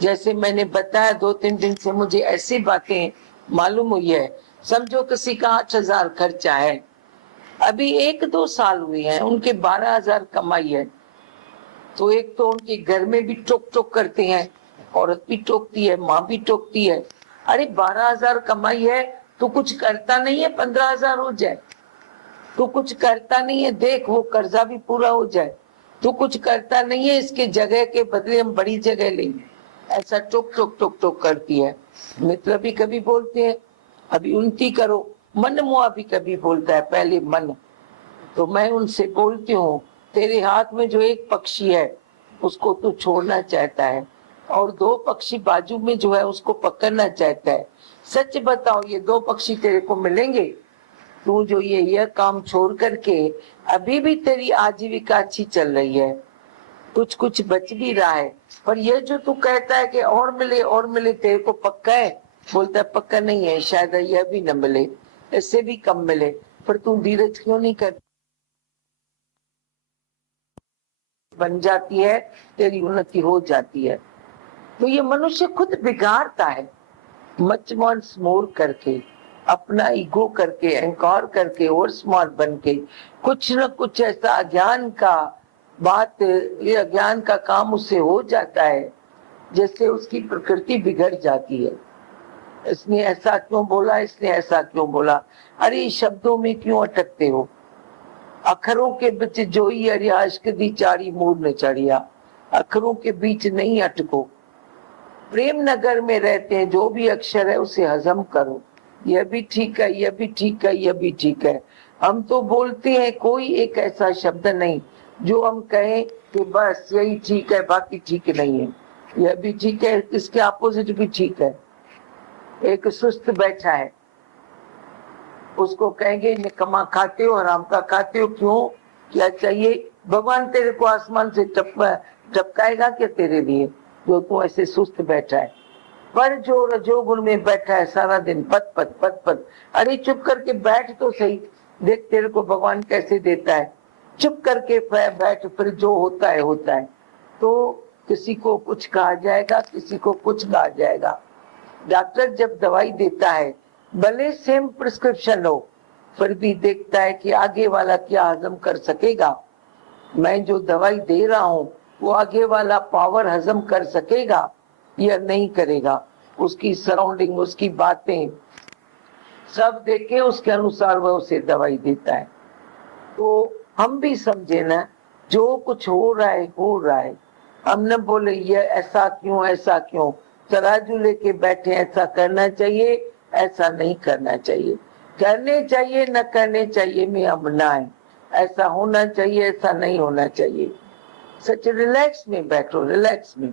जैसे मैंने बताया 2-3 दिन से मुझे ऐसी बातें मालूम हुई है। समझो किसी का 8,000 खर्चा है, अभी 1-2 साल हुए हैं, उनके 12,000 कमाई है। तो एक तो उनके घर में भी टोक टोक करते हैं, औरत भी टोकती है, माँ भी टोकती है। अरे 12,000 कमाई है, तू कुछ करता नहीं है, 15,000 हो जाए। तू कुछ करता नहीं है, देख वो कर्जा भी पूरा हो जाए। तू कुछ करता नहीं है, इसके जगह के बदले हम बड़ी जगह लेंगे। ऐसा टोक टोक टोक टोक करती है। मित्र भी कभी बोलते हैं अभी उन्नति करो, मन मुआ भी कभी बोलता है पहले मन। तो मैं उनसे बोलती हूँ, तेरे हाथ में जो एक पक्षी है उसको तू छोड़ना चाहता है, और 2 पक्षी बाजू में जो है उसको पकड़ना चाहता है। सच बताओ, ये 2 पक्षी तेरे को मिलेंगे? तू जो ये काम छोड़ करके, अभी भी तेरी आजीविका अच्छी चल रही है, कुछ कुछ बच भी रहा है, पर ये जो तू कहता है कि और मिले, तेरे को पक्का है? बोलता है पक्का नहीं है, शायद यह भी न मिले, इससे भी कम मिले। पर तू धीरज क्यों नहीं कर? बन जाती है, तेरी उन्नति हो जाती है। तो ये मनुष्य खुद बिगाड़ता है, मच वंस मोर करके, अपना ईगो करके, अहंकार करके, और स्मार्ट बन के कुछ न कुछ ऐसा अज्ञान का बात, ये अज्ञान का काम उससे हो जाता है, जैसे उसकी प्रकृति बिगड़ जाती है। इसने ऐसा क्यों बोला, इसने ऐसा क्यों बोला? अरे शब्दों में क्यों अटकते हो? अखरों के बीच जोई अरियाश कदी चारी मूर ने चढ़िया, अखरों के बीच नहीं अटको। प्रेम नगर में रहते हैं, जो भी अक्षर है उसे हजम करो। यह भी ठीक है, यह भी ठीक है, यह भी ठीक है। हम तो बोलते हैं, कोई एक ऐसा शब्द नहीं जो हम कहें कि बस यही ठीक है, बाकी ठीक नहीं है। यह भी ठीक है, इसके अपोजिट भी ठीक है। एक सुस्त बैठा है, उसको कहेंगे निकम्मा खाते हो, हराम का खाते हो, क्यों, क्या चाहिए? भगवान तेरे को आसमान से टपकाएगा क्या तेरे लिए, जो तू ऐसे सुस्त बैठा है? पर जो रजोगुण में बैठा है सारा दिन पत पत पत पत, अरे चुप करके बैठ तो सही, देख तेरे को भगवान कैसे देता है। चुप करके बैठ, फिर जो होता है होता है। तो किसी को कुछ कहा जाएगा, किसी को कुछ कहा जाएगा। डॉक्टर जब दवाई देता है, भले सेम प्रिस्क्रिप्शन हो, फिर भी देखता है कि आगे वाला क्या हजम कर सकेगा। मैं जो दवाई दे रहा हूँ वो आगे वाला पावर हजम कर सकेगा या नहीं करेगा। उसकी सराउंडिंग, उसकी बातें सब देख के उसके अनुसार वह उसे दवाई देता है। तो हम भी समझे ना, जो कुछ हो रहा है हो रहा है। हम न बोले ये ऐसा क्यों, ऐसा क्यों। तराजू लेके बैठे, ऐसा करना चाहिए, ऐसा नहीं करना चाहिए, करने चाहिए न करने चाहिए में हम ना है, ऐसा होना चाहिए, ऐसा नहीं होना चाहिए। सच रिलैक्स में बैठो, रिलैक्स में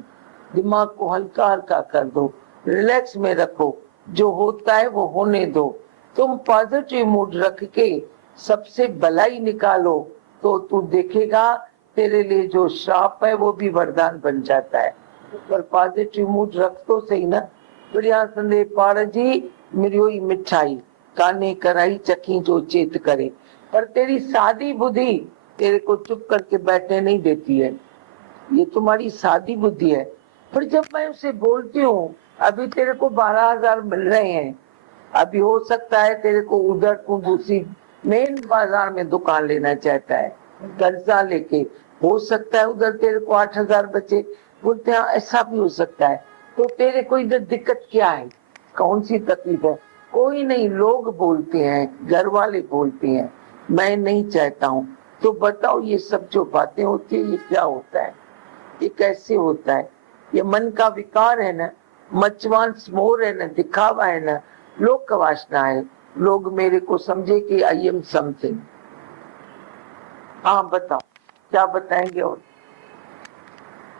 दिमाग को हल्का हल्का कर दो, रिलैक्स में रखो, जो होता है वो होने दो। तुम पॉजिटिव मूड रख के सबसे भलाई निकालो, तो तू देखेगा तेरे लिए जो श्राप है वो भी वरदान बन जाता है। पर पॉजिटिव मूड रख तो सही ना। प्रिया संदे पार जी मिरियोई मिठाई, काने कराई चखी जो चेत करे। पर तेरी सादी बुद्धि तेरे को चुप करके बैठने नहीं देती है, ये तुम्हारी सादी बुद्धि है। पर जब मैं उसे बोलती हूँ, अभी तेरे को 12,000 मिल रहे हैं, अभी हो सकता है तेरे को उधर तू दूसरी मेन बाजार में दुकान लेना चाहता है, कर्जा लेके, हो सकता है उधर तेरे को 8,000 बचे। बोलते हैं ऐसा भी हो सकता है। तो तेरे को इधर दिक्कत क्या है, कौन सी तकलीफ है? कोई नहीं, लोग बोलते हैं, घर वाले बोलते हैं, मैं नहीं चाहता हूँ। तो बताओ, ये सब जो बातें होती है ये क्या होता है, ये कैसे होता है? ये मन का विकार है ना, मचवांस मोर है ना, दिखावा है ना, लोक वासना है। लोग मेरे को समझे कि आई एम समथिंग। हाँ बताओ, क्या बताएंगे और?